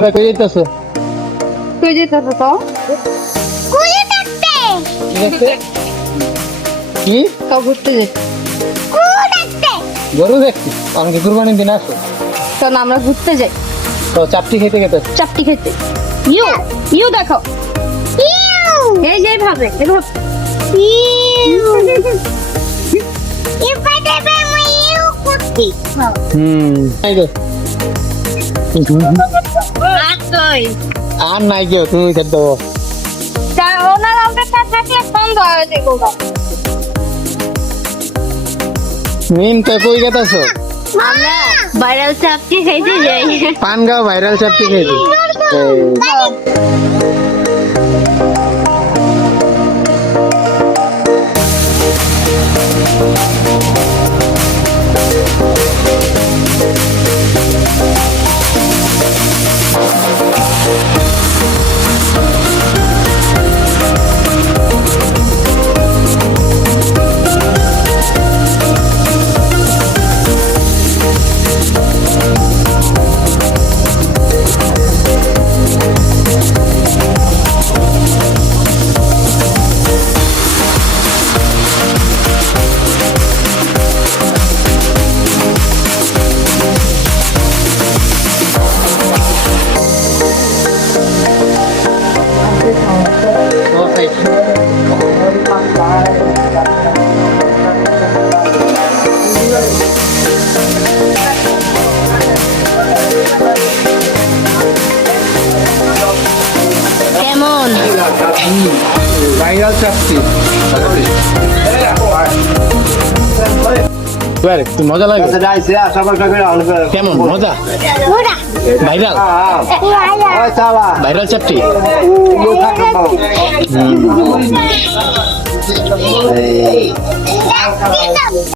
ভাই কই যাইতাছো? কই যেতেছ তো? কুড়ি থাকতে কি তো ঘুরতে যাই। কুড়ি থাকতে গরু দেখছি আমাকে কুরবানির দিন আসো তো না, আমরা ঘুরতে যাই তো চাপটি খেতে খেতে চাপটি খেতে। ইউ ইউ দেখো, ইউ এই যে এইভাবে ইউ ইপাতে আমি ইউ করছি নাই গো আসই। আর নাই গো তুমি খেতে দাও তা ওনার অপেক্ষা থাকলে বন্ধ হয়ে যাবো। মিন তো কই গেতাছো? আমরা ভাইরাল চাপটি খাইতে যাই। পানগাঁও ভাইরাল চাপটি খেতে কেমন? ভাইরাল চাপটি তুই মজা লাগে কেমন মজা পুরা ভাইরাল ভাইরাল চাপটি পুরা